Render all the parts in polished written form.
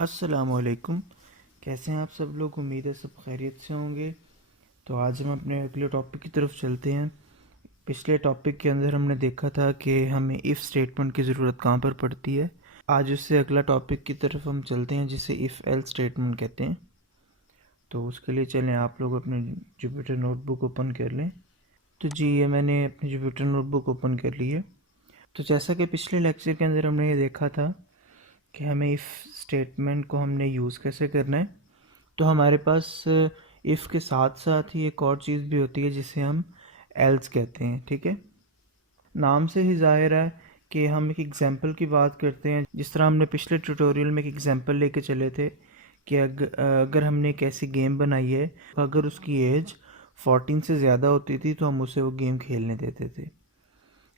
अस्सलामुअलैकुम। कैसे हैं आप सब लोग? उम्मीद है सब खैरियत से होंगे। तो आज हम अपने अगले टॉपिक की तरफ चलते हैं। पिछले टॉपिक के अंदर हमने देखा था कि हमें इफ़ स्टेटमेंट की ज़रूरत कहाँ पर पड़ती है। आज उससे अगला टॉपिक की तरफ हम चलते हैं जिसे इफ़ एल्स स्टेटमेंट कहते हैं। तो उसके लिए चलें, आप लोग अपने जुपिटर नोटबुक ओपन कर लें। तो जी, ये मैंने अपनी जुपिटर नोटबुक ओपन कर ली है। तो जैसा कि पिछले लेक्चर के अंदर हमने ये देखा था कि हमें इफ़ स्टेटमेंट को हमने यूज़ कैसे करना है। तो हमारे पास इफ़ के साथ साथ ही एक और चीज़ भी होती है जिसे हम एल्स कहते हैं। ठीक है, नाम से ही जाहिर है कि हम एक एग्जांपल की बात करते हैं। जिस तरह हमने पिछले ट्यूटोरियल में एक एग्जांपल लेके चले थे कि अगर हमने एक ऐसी गेम बनाई है, अगर उसकी एज 14 से ज़्यादा होती थी तो हम उसे वो गेम खेलने देते थे।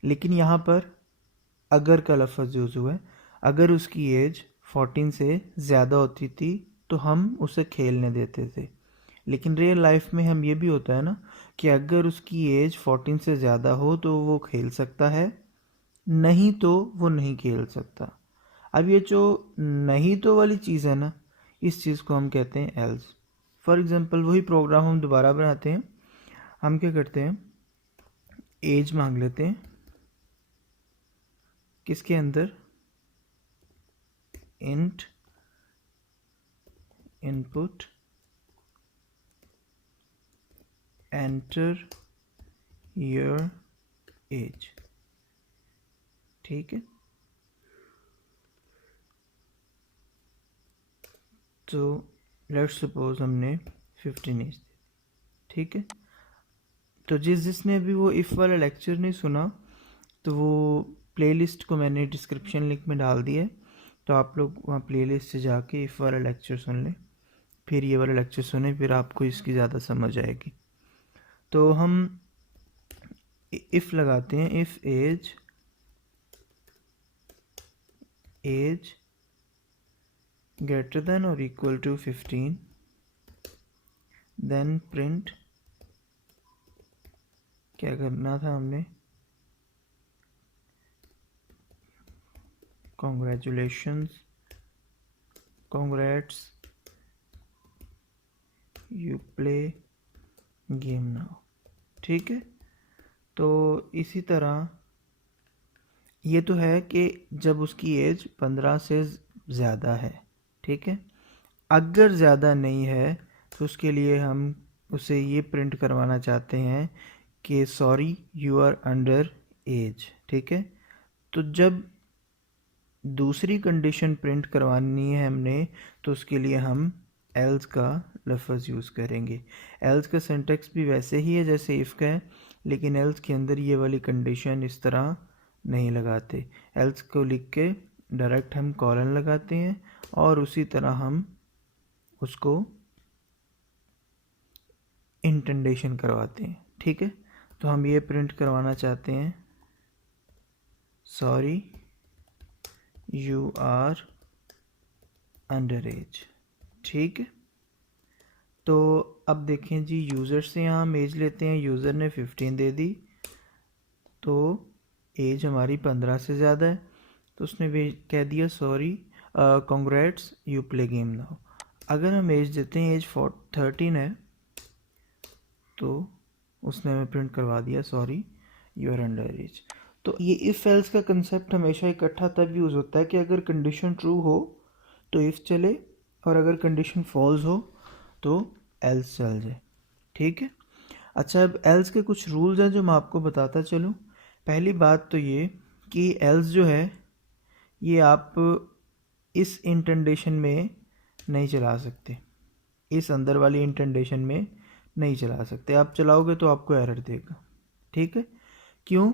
लेकिन यहाँ पर अगर का लफ्ज़ यूज़ हुआ है। अगर उसकी एज 14 से ज़्यादा होती थी तो हम उसे खेलने देते थे। लेकिन रियल लाइफ में हम ये भी होता है ना कि अगर उसकी एज 14 से ज़्यादा हो तो वो खेल सकता है, नहीं तो वो नहीं खेल सकता। अब ये जो नहीं तो वाली चीज़ है ना, इस चीज़ को हम कहते हैं एल्स। फॉर एग्ज़ाम्पल वही प्रोग्राम हम दोबारा बनाते हैं। हम क्या करते हैं, एज मांग लेते हैं किसके अंदर, int input enter your age. ठीक है, तो लेट्स सपोज हमने 15 एज दी। ठीक है, तो जिसने भी वो इफ़ वाला लेक्चर नहीं सुना तो वो प्लेलिस्ट को मैंने डिस्क्रिप्शन लिंक में डाल दिया है। तो आप लोग वहाँ प्लेलिस्ट से जाके इफ़ वाला लेक्चर सुन लें, फिर ये वाला लेक्चर सुने, फिर आपको इसकी ज़्यादा समझ आएगी। तो हम इफ़ लगाते हैं, इफ़ एज ग्रेटर देन और इक्वल टू 15, देन प्रिंट, क्या करना था हमने, congratulations, congrats, you play game now. ठीक है, तो इसी तरह ये तो है कि जब उसकी एज 15 से ज़्यादा है। ठीक है, अगर ज़्यादा नहीं है तो उसके लिए हम उसे ये प्रिंट करवाना चाहते हैं कि sorry you are under age. ठीक है, तो जब दूसरी कंडीशन प्रिंट करवानी है हमने तो उसके लिए हम एल्स का लफ्ज़ यूज़ करेंगे। एल्स का सिंटेक्स भी वैसे ही है जैसे इफ़ का है, लेकिन एल्स के अंदर ये वाली कंडीशन इस तरह नहीं लगाते। एल्स को लिख के डायरेक्ट हम कॉलन लगाते हैं और उसी तरह हम उसको इंटेंडेशन करवाते हैं। ठीक है, तो हम ये प्रिंट करवाना चाहते हैं, sorry you are under age. ठीक है, तो अब देखें जी, यूज़र से यहाँ हम एज लेते हैं, यूज़र ने 15 दे दी तो एज हमारी 15 से ज़्यादा है, तो उसने भी कह दिया sorry congrats you play game now. अगर हम एज देते हैं, एज 13 है, तो उसने हमें प्रिंट करवा दिया sorry you are under age. तो ये इफ़ एल्स का कंसेप्ट हमेशा इकट्ठा तब यूज़ होता है कि अगर कंडीशन ट्रू हो तो इफ़ चले और अगर कंडीशन फॉल्स हो तो एल्स चल जाए। ठीक है, अच्छा, अब एल्स के कुछ रूल्स हैं जो मैं आपको बताता चलूँ। पहली बात तो ये कि एल्स जो है ये आप इस इंटेंडेशन में नहीं चला सकते, इस अंदर वाली इंटेंडेशन में नहीं चला सकते। आप चलाओगे तो आपको एरर देगा। ठीक है, क्यों?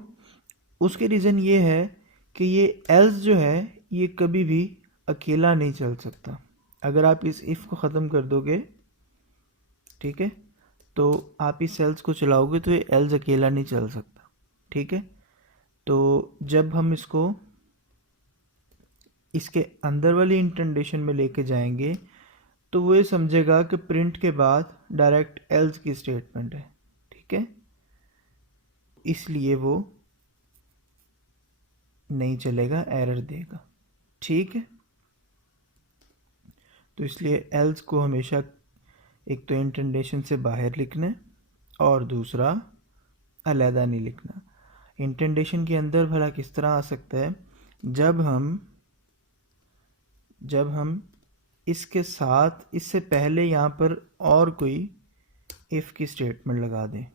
उसके रीज़न ये है कि ये एल्स जो है ये कभी भी अकेला नहीं चल सकता। अगर आप इस इफ़ को ख़त्म कर दोगे, ठीक है, तो आप इस एल्स को चलाओगे तो ये एल्स अकेला नहीं चल सकता। ठीक है, तो जब हम इसको इसके अंदर वाली इंटेंडेशन में लेके जाएंगे तो वो ये समझेगा कि प्रिंट के बाद डायरेक्ट एल्स की स्टेटमेंट है। ठीक है, इसलिए वो नहीं चलेगा, एरर देगा। ठीक है, तो इसलिए एल्स को हमेशा एक तो इंटेंडेशन से बाहर लिखना है और दूसरा अलहदा नहीं लिखना। इंटेंडेशन के अंदर भला किस तरह आ सकता है, जब हम इसके साथ इससे पहले यहाँ पर और कोई इफ़ की स्टेटमेंट लगा दें,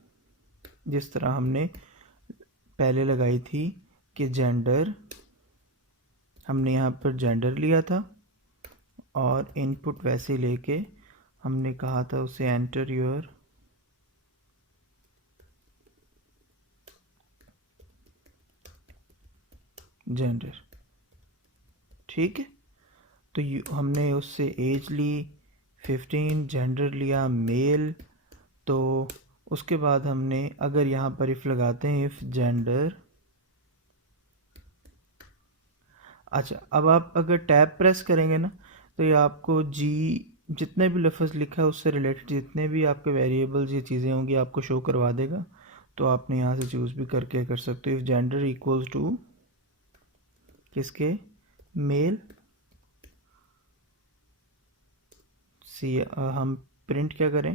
जिस तरह हमने पहले लगाई थी कि जेंडर, हमने यहाँ पर जेंडर लिया था और इनपुट वैसे लेके हमने कहा था उसे एंटर योर जेंडर। ठीक है, तो हमने उससे एज ली 15, जेंडर लिया मेल। तो उसके बाद हमने अगर यहाँ पर इफ़ लगाते हैं इफ़ जेंडर, अच्छा अब आप अगर टैब प्रेस करेंगे ना तो ये आपको जी जितने भी लफ्ज़ लिखा है उससे रिलेटेड जितने भी आपके वेरिएबल्स ये चीज़ें होंगी आपको शो करवा देगा। तो आपने यहाँ से चूज़ भी करके कर सकते हो। इफ़ जेंडर इक्वल्स टू किसके, मेल, सी हम प्रिंट क्या करें,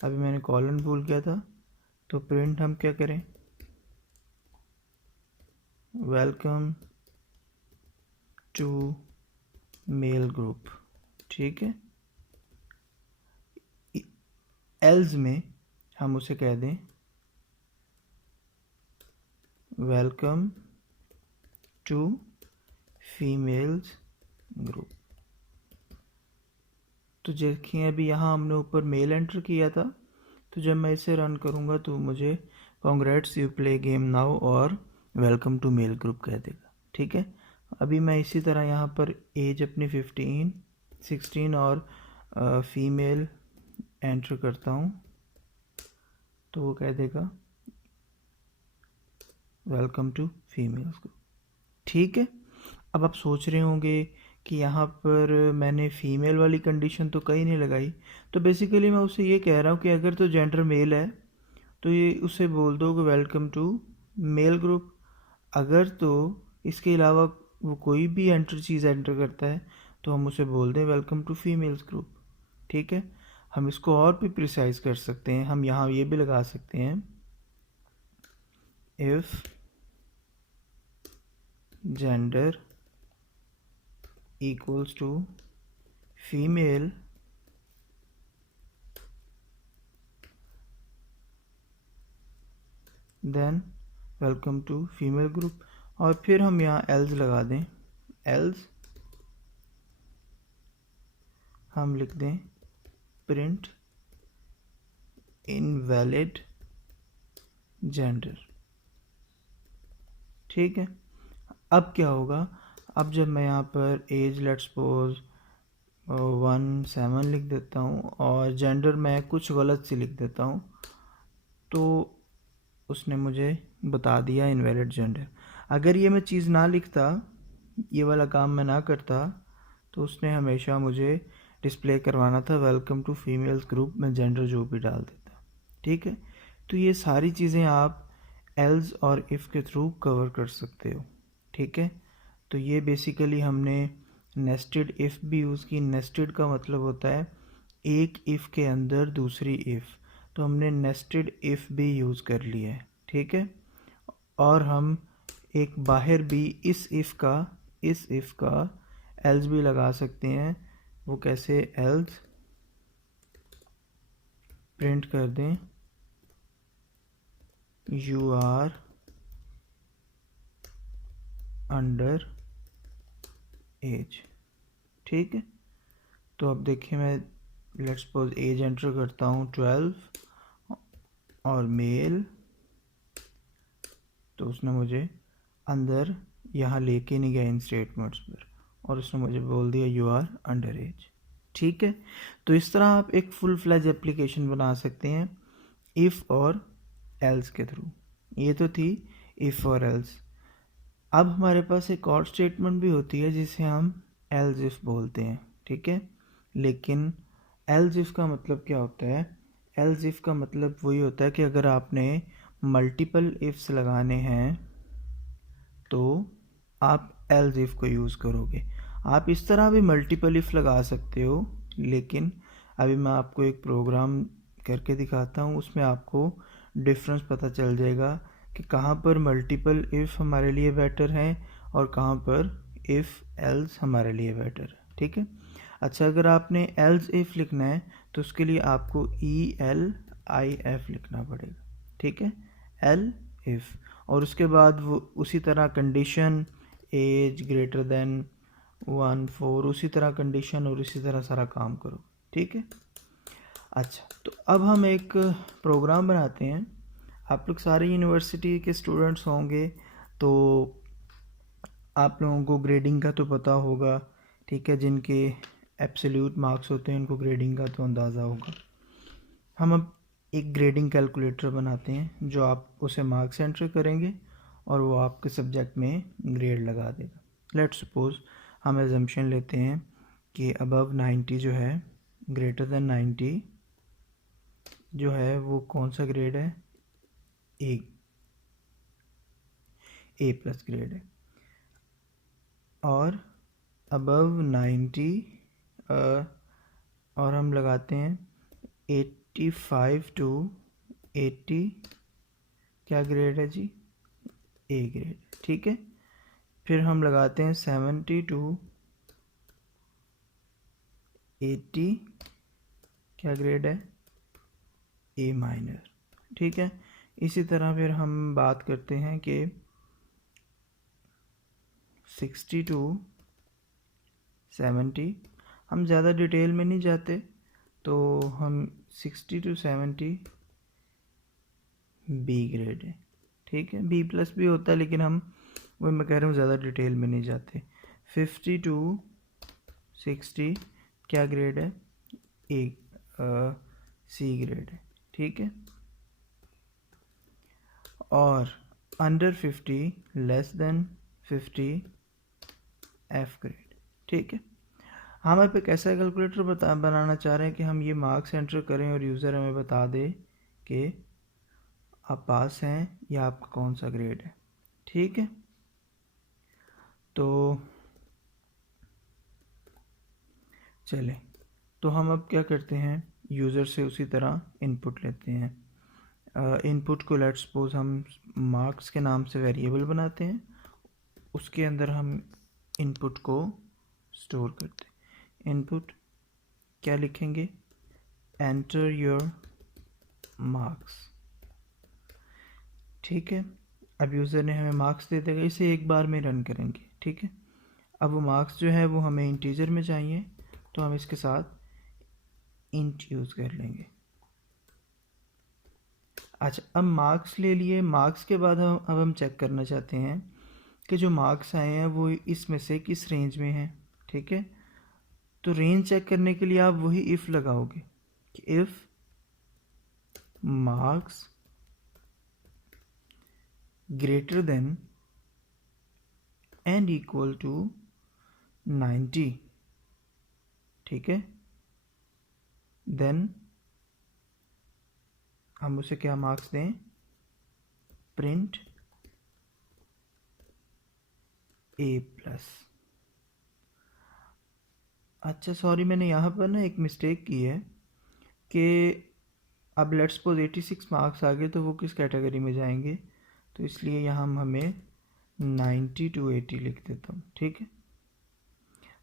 अभी मैंने कॉलन भूल गया था, तो प्रिंट हम क्या करें, वेलकम टू मेल ग्रुप। ठीक है, एल्स में हम उसे कह दें वेलकम टू फीमेल्स ग्रुप। तो देखिए अभी यहाँ हमने ऊपर मेल एंटर किया था, तो जब मैं इसे रन करूँगा तो मुझे congrats you play game now और वेलकम टू मेल ग्रुप कह देगा। ठीक है, अभी मैं इसी तरह यहाँ पर एज अपनी 15, 16 और फीमेल एंटर करता हूँ तो वो कह देगा वेलकम टू फीमेल्स ग्रुप। ठीक है, अब आप सोच रहे होंगे कि यहाँ पर मैंने फ़ीमेल वाली कंडीशन तो कहीं नहीं लगाई। तो बेसिकली मैं उसे ये कह रहा हूँ कि अगर तो जेंडर मेल है तो ये उसे बोल दो कि वेलकम टू मेल ग्रुप। अगर तो इसके अलावा वो कोई भी चीज़ एंटर करता है तो हम उसे बोल दें वेलकम टू फीमेल्स ग्रुप। ठीक है, हम इसको और भी प्रिसाइज कर सकते हैं। हम यहाँ ये भी लगा सकते हैं if gender equals to female then welcome to female group। और फिर हम यहाँ else लगा दें, else हम लिख दें print invalid gender। ठीक है, अब क्या होगा, अब जब मैं यहाँ पर एज लेट्स सपोज 17 लिख देता हूँ और जेंडर मैं कुछ गलत सी लिख देता हूँ तो उसने मुझे बता दिया इनवैलिड जेंडर। अगर ये मैं चीज़ ना लिखता, ये वाला काम मैं ना करता, तो उसने हमेशा मुझे डिस्प्ले करवाना था वेलकम टू फीमेल्स ग्रुप में जेंडर जो भी डाल देता। ठीक है, तो ये सारी चीज़ें आप एल्स और इफ़ के थ्रू कवर कर सकते हो। ठीक है, तो ये बेसिकली हमने नेस्टेड इफ़ भी यूज़ की। नेस्टेड का मतलब होता है एक इफ़ के अंदर दूसरी इफ़, तो हमने नेस्टेड इफ़ भी यूज़ कर लिया है। ठीक है, और हम एक बाहर भी इस इफ़ का एल्स भी लगा सकते हैं। वो कैसे, एल्स प्रिंट कर दें यू आर अंडर एज। ठीक है, तो अब देखिए मैं लेट्स सपोज एज एंटर करता हूँ 12 और मेल, तो उसने मुझे अंदर यहाँ लेके नहीं गया इन स्टेटमेंट्स पर और उसने मुझे बोल दिया यू आर अंडर एज। ठीक है, तो इस तरह आप एक फुल फ्लैज एप्लीकेशन बना सकते हैं इफ़ और एल्स के थ्रू। ये तो थी इफ़ और एल्स। अब हमारे पास एक और स्टेटमेंट भी होती है जिसे हम एल्स इफ़ बोलते हैं। ठीक है, लेकिन एल्स इफ़ का मतलब क्या होता है, एल्स इफ़ का मतलब वही होता है कि अगर आपने मल्टीपल इफ़्स लगाने हैं तो आप एल्स इफ़ को यूज़ करोगे। आप इस तरह भी मल्टीपल इफ़ लगा सकते हो, लेकिन अभी मैं आपको एक प्रोग्राम करके दिखाता हूँ, उसमें आपको डिफरेंस पता चल जाएगा कि कहाँ पर मल्टीपल इफ़ हमारे लिए बेटर है और कहाँ पर इफ़ एल्स हमारे लिए बेटर है। ठीक है। अच्छा, अगर आपने एल्स इफ़ लिखना है तो उसके लिए आपको ELIF लिखना पड़ेगा। ठीक है, एल इफ़, और उसके बाद वो उसी तरह कंडीशन एज ग्रेटर देन 1 4, उसी तरह कंडीशन और उसी तरह सारा काम करो। ठीक है। अच्छा, तो अब हम एक प्रोग्राम बनाते हैं। आप लोग सारे यूनिवर्सिटी के स्टूडेंट्स होंगे, तो आप लोगों को ग्रेडिंग का तो पता होगा। ठीक है, जिनके एब्सोल्यूट मार्क्स होते हैं उनको ग्रेडिंग का तो अंदाज़ा होगा। हम अब एक ग्रेडिंग कैलकुलेटर बनाते हैं, जो आप उसे मार्क्स एंटर करेंगे और वो आपके सब्जेक्ट में ग्रेड लगा देगा। लेट्स सपोज हम एजम्पशन लेते हैं कि अबव 90 जो है, ग्रेटर देन 90 जो है वो कौन सा ग्रेड है, ए प्लस ग्रेड है। और अबव 90 और हम लगाते हैं 85 टू 80, क्या ग्रेड है जी, ए ग्रेड। ठीक है। फिर हम लगाते हैं 70 टू 80, क्या ग्रेड है, ए माइनर। ठीक है। इसी तरह फिर हम बात करते हैं कि 60 टू 70, हम ज़्यादा डिटेल में नहीं जाते, तो हम 60 टू 70 बी ग्रेड है। ठीक है, बी प्लस भी होता है, लेकिन हम वही मैं कह रहा हूँ ज़्यादा डिटेल में नहीं जाते। 50 टू 60 क्या ग्रेड है, ए सी ग्रेड है। ठीक है। और under 50 less than 50 F grade. ठीक है। हम आप एक ऐसा कैलकुलेटर बनाना चाह रहे हैं कि हम ये मार्क्स एंटर करें और यूज़र हमें बता दे कि आप पास हैं या आपका कौन सा ग्रेड है। ठीक है। तो चलें, तो हम अब क्या करते हैं, यूज़र से उसी तरह इनपुट लेते हैं। इनपुट को लेट्स सपोज हम मार्क्स के नाम से वेरिएबल बनाते हैं, उसके अंदर हम इनपुट को स्टोर करते हैं। इनपुट क्या लिखेंगे, एंटर योर मार्क्स। ठीक है। अब यूज़र ने हमें मार्क्स दे देगा, इसे एक बार में रन करेंगे। ठीक है। अब वो मार्क्स जो है वो हमें इंटीजर में चाहिए, तो हम इसके साथ इंट यूज़ कर लेंगे। अच्छा, अब मार्क्स ले लिए, मार्क्स के बाद हम चेक करना चाहते हैं कि जो मार्क्स आए हैं वो इसमें से किस रेंज में हैं। ठीक है। तो रेंज चेक करने के लिए आप वही इफ़ लगाओगे कि if marks greater than and equal to 90, ठीक है, देन हम उसे क्या मार्क्स दें, प्रिंट ए प्लस। अच्छा सॉरी, मैंने यहाँ पर ना एक मिस्टेक की है कि अब लेट्स सपोज 86 मार्क्स आ गए, तो वो किस कैटेगरी में जाएंगे, तो इसलिए यहाँ हमें 90 टू 80 लिख देता हूँ। ठीक है।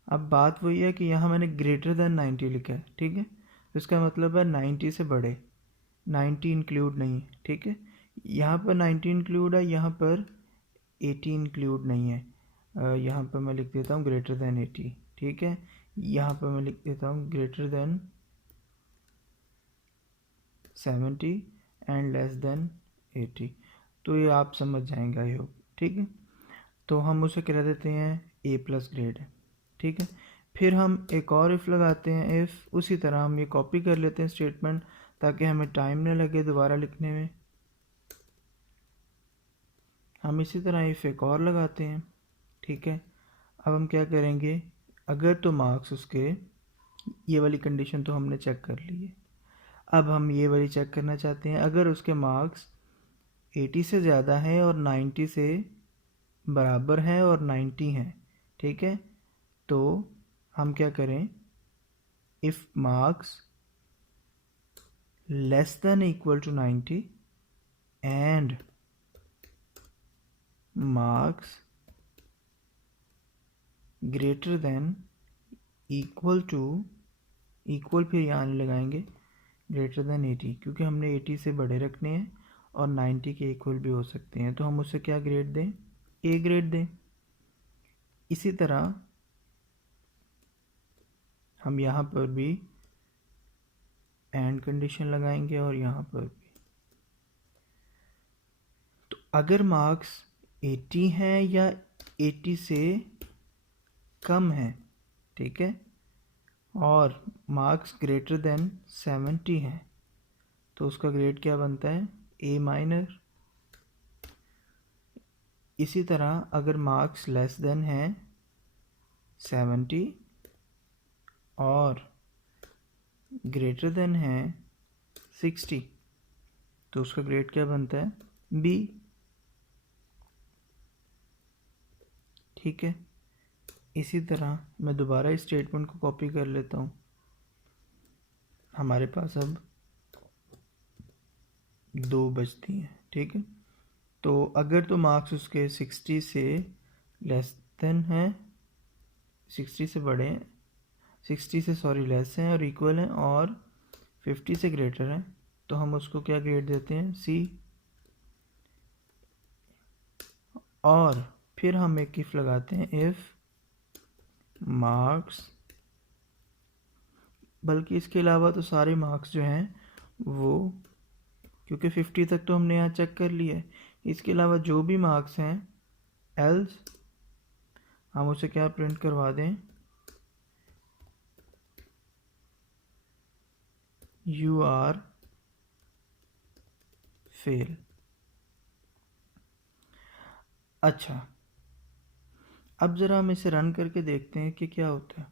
अब बात वही है कि यहाँ मैंने ग्रेटर देन 90 लिखा है। ठीक है, तो इसका मतलब है 90 से बड़े, 90 इंक्लूड नहीं है। ठीक है, यहाँ पर 90 इंक्लूड है, यहाँ पर 80 इंक्लूड नहीं है। यहाँ पर मैं लिख देता हूँ ग्रेटर देन 80। ठीक है, यहाँ पर मैं लिख देता हूँ greater than 70 and less than 80। तो ये आप समझ जाएंगे आई होप। ठीक है, तो हम उसे कह देते हैं ए प्लस ग्रेड है। ठीक है। फिर हम एक और इफ़ लगाते हैं, इफ़ उसी तरह हम ये कॉपी कर लेते हैं स्टेटमेंट, ताकि हमें टाइम न लगे दोबारा लिखने में। हम इसी तरह इफ़ एक और लगाते हैं। ठीक है। अब हम क्या करेंगे, अगर तो मार्क्स उसके, ये वाली कंडीशन तो हमने चेक कर ली है, अब हम ये वाली चेक करना चाहते हैं, अगर उसके मार्क्स 80 से ज़्यादा हैं और 90 से बराबर हैं और 90 हैं। ठीक है, तो हम क्या करें, if marks less than equal to 90 and marks greater than equal to, equal फिर यहाँ लगाएंगे ग्रेटर देन 80, क्योंकि हमने 80 से बड़े रखने हैं और 90 के इक्वल भी हो सकते हैं, तो हम उसे क्या ग्रेड दें, ए ग्रेड दें। इसी तरह हम यहाँ पर भी एंड कंडीशन लगाएंगे और यहाँ पर भी। तो अगर मार्क्स 80 हैं या 80 से कम है, ठीक है, और मार्क्स ग्रेटर देन 70 है, तो उसका ग्रेड क्या बनता है, ए माइनर। इसी तरह अगर मार्क्स लेस देन है 70 और ग्रेटर देन है 60, तो उसका ग्रेड क्या बनता है, बी। ठीक है, इसी तरह मैं दोबारा इस स्टेटमेंट को कॉपी कर लेता हूँ। हमारे पास अब 2 बचती हैं, ठीक है। तो अगर तो मार्क्स उसके 60 से लेस देन है, 60 से बड़े हैं, 60 से सॉरी लेस हैं और इक्वल हैं, और 50 से ग्रेटर हैं, तो हम उसको क्या ग्रेड देते हैं, सी। और फिर हम एक इफ लगाते हैं, इफ मार्क्स, बल्कि इसके अलावा तो सारे मार्क्स जो हैं वो, क्योंकि 50 तक तो हमने यहाँ चेक कर लिया है, इसके अलावा जो भी मार्क्स हैं एल्स हम उसे क्या प्रिंट करवा दें, यू आर फेल। अच्छा, अब ज़रा हम इसे रन करके देखते हैं कि क्या होता है।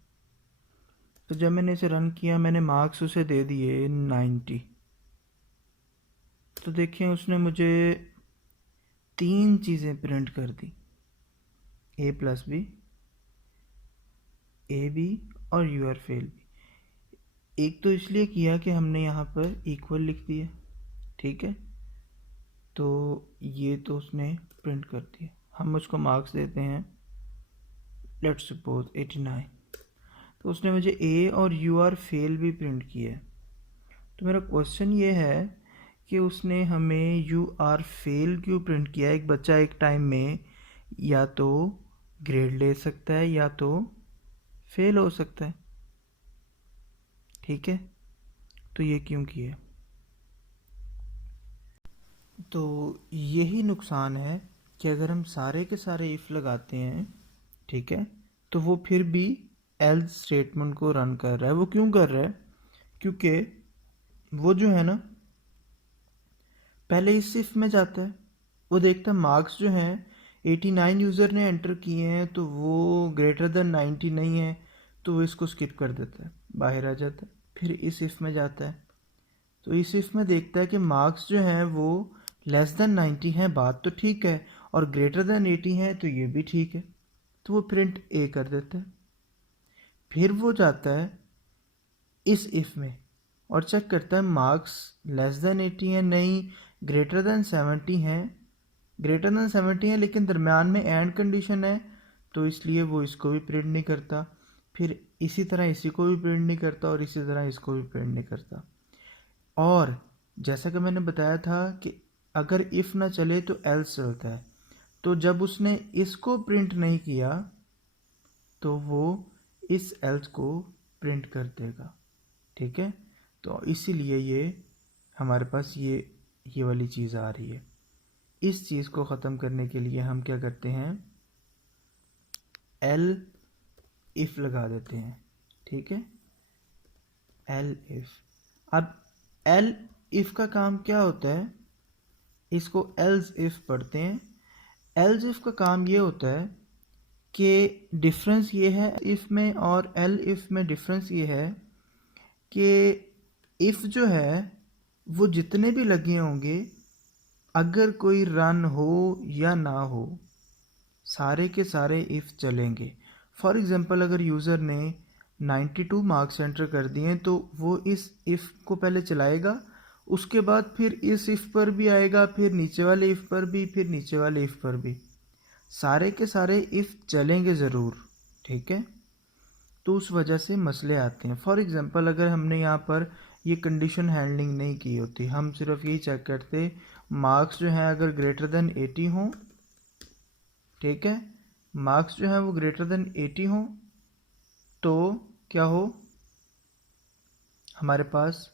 तो जब मैंने इसे रन किया, मैंने मार्क्स उसे दे दिए 90, तो देखें उसने मुझे 3 चीज़ें प्रिंट कर दी, ए प्लस बी, ए बी और यू आर फेल बी। एक तो इसलिए किया कि हमने यहाँ पर इक्वल लिख दिया, ठीक है, तो ये तो उसने प्रिंट कर दिया। हम उसको मार्क्स देते हैं, लेट्स सपोज 89, तो उसने मुझे ए और यू आर फेल भी प्रिंट किया है। तो मेरा क्वेश्चन ये है कि उसने हमें यू आर फेल क्यों प्रिंट किया। एक बच्चा एक टाइम में या तो ग्रेड ले सकता है या तो फेल हो सकता है, ठीक है, तो ये क्यों किया। तो यही नुकसान है कि अगर हम सारे के सारे इफ़ लगाते हैं, ठीक है, तो वो फिर भी एल्स स्टेटमेंट को रन कर रहा है। वो क्यों कर रहा है, क्योंकि वो जो है ना, पहले इस इफ़ में जाता है, वो देखता है मार्क्स जो हैं 89 यूज़र ने एंटर किए हैं, तो वो ग्रेटर देन 90 नहीं है, तो वो इसको स्किप कर देता है, बाहर आ जाता है। फिर इस इफ़ में जाता है, तो इस इफ़ में देखता है कि मार्क्स जो हैं वो लेस देन 90 हैं, बात तो ठीक है, और ग्रेटर देन 80 हैं, तो ये भी ठीक है, तो वो प्रिंट ए कर देता है। फिर वो जाता है इस इफ़ में और चेक करता है मार्क्स लेस देन 80 हैं, नहीं ग्रेटर देन 70 हैं, ग्रेटर देन 70 हैं, लेकिन दरम्यान में एंड कंडीशन है, तो इसलिए वो इसको भी प्रिंट नहीं करता। फिर इसी तरह इसी को भी प्रिंट नहीं करता और इसी तरह इसको भी प्रिंट नहीं करता। और जैसा कि मैंने बताया था कि अगर इफ़ ना चले तो एल्स चलता है, तो जब उसने इसको प्रिंट नहीं किया तो वो इस एल्स को प्रिंट कर देगा, ठीक है। तो इसीलिए ये हमारे पास ये वाली चीज़ आ रही है। इस चीज़ को ख़त्म करने के लिए हम क्या करते हैं, एल इफ़ लगा देते हैं, ठीक है, एल इफ़। अब एल इफ़ का काम क्या होता है, इसको एल्स इफ़ पढ़ते हैं। एल्स इफ़ का काम ये होता है कि डिफरेंस ये है इफ़ में और एल इफ़ में, डिफरेंस ये है कि इफ़ जो है वो जितने भी लगे होंगे, अगर कोई रन हो या ना हो, सारे के सारे इफ़ चलेंगे। फॉर एग्ज़ाम्पल अगर यूज़र ने 92 मार्क्स एंटर कर दिए हैं तो वो इस इफ़ को पहले चलाएगा, उसके बाद फिर इस इफ़ पर भी आएगा, फिर नीचे वाले इफ़ पर भी, फिर नीचे वाले इफ़ पर भी, सारे के सारे इफ़ चलेंगे ज़रूर, ठीक है। तो उस वजह से मसले आते हैं। फॉर एग्ज़ाम्पल अगर हमने यहाँ पर ये कंडीशन हैंडलिंग नहीं की होती, हम सिर्फ यही चेक करते मार्क्स जो हैं अगर ग्रेटर देन 80 हों, ठीक है, मार्क्स जो हैं वो ग्रेटर देन 80 हों तो क्या हो, हमारे पास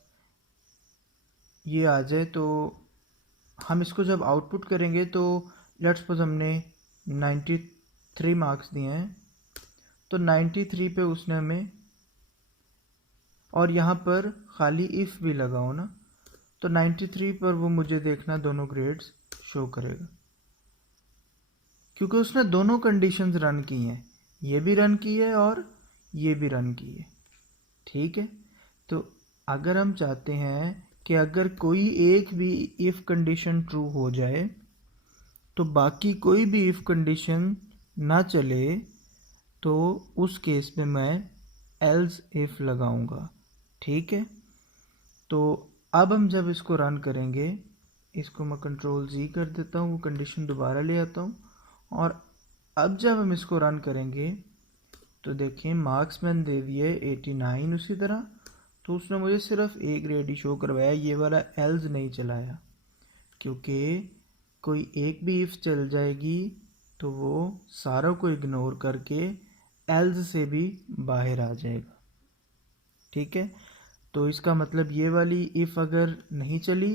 ये आ जाए, तो हम इसको जब आउटपुट करेंगे तो लेट्स सपोज हमने 93 मार्क्स दिए हैं, तो 93 पे उसने हमें, और यहाँ पर खाली इफ़ भी लगाओ ना, तो 93 पर वो मुझे देखना दोनों ग्रेड्स शो करेगा, क्योंकि उसने दोनों कंडीशंस रन की हैं, ये भी रन की है और ये भी रन की है, ठीक है। तो अगर हम चाहते हैं कि अगर कोई एक भी इफ़ कंडीशन ट्रू हो जाए तो बाकी कोई भी इफ़ कंडीशन ना चले, तो उस केस में मैं एल्स इफ़ लगाऊंगा, ठीक है। तो अब हम जब इसको रन करेंगे, इसको मैं कंट्रोल Z कर देता हूँ, वो कंडीशन दोबारा ले आता हूँ, और अब जब हम इसको रन करेंगे तो देखिए मार्क्स मैंने दे दिए 89 उसी तरह, तो उसने मुझे सिर्फ ए ग्रेड ही शो करवाया, ये वाला एल्स नहीं चलाया, क्योंकि कोई एक भी इफ़ चल जाएगी तो वो सारों को इग्नोर करके एल्स से भी बाहर आ जाएगा, ठीक है। तो इसका मतलब ये वाली इफ़ अगर नहीं चली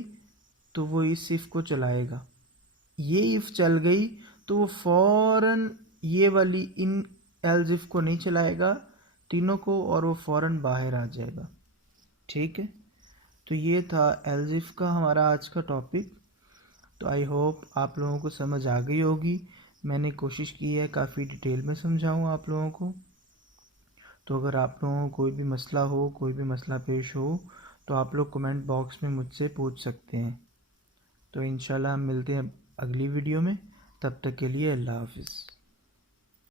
तो वो इस इफ़ को चलाएगा, ये इफ़ चल गई तो वो फ़ौरन ये वाली इन एल्स इफ़ को नहीं चलाएगा तीनों को, और वो फ़ौरन बाहर आ जाएगा, ठीक है। तो ये था एल्स इफ़ का हमारा आज का टॉपिक। तो आई होप आप लोगों को समझ आ गई होगी, मैंने कोशिश की है काफ़ी डिटेल में समझाऊँ आप लोगों को। तो अगर आप लोगों को कोई भी मसला हो, कोई भी मसला पेश हो, तो आप लोग कमेंट बॉक्स में मुझसे पूछ सकते हैं। तो इंशाल्लाह हम मिलते हैं अगली वीडियो में, तब तक के लिए अल्लाह हाफ़िज़।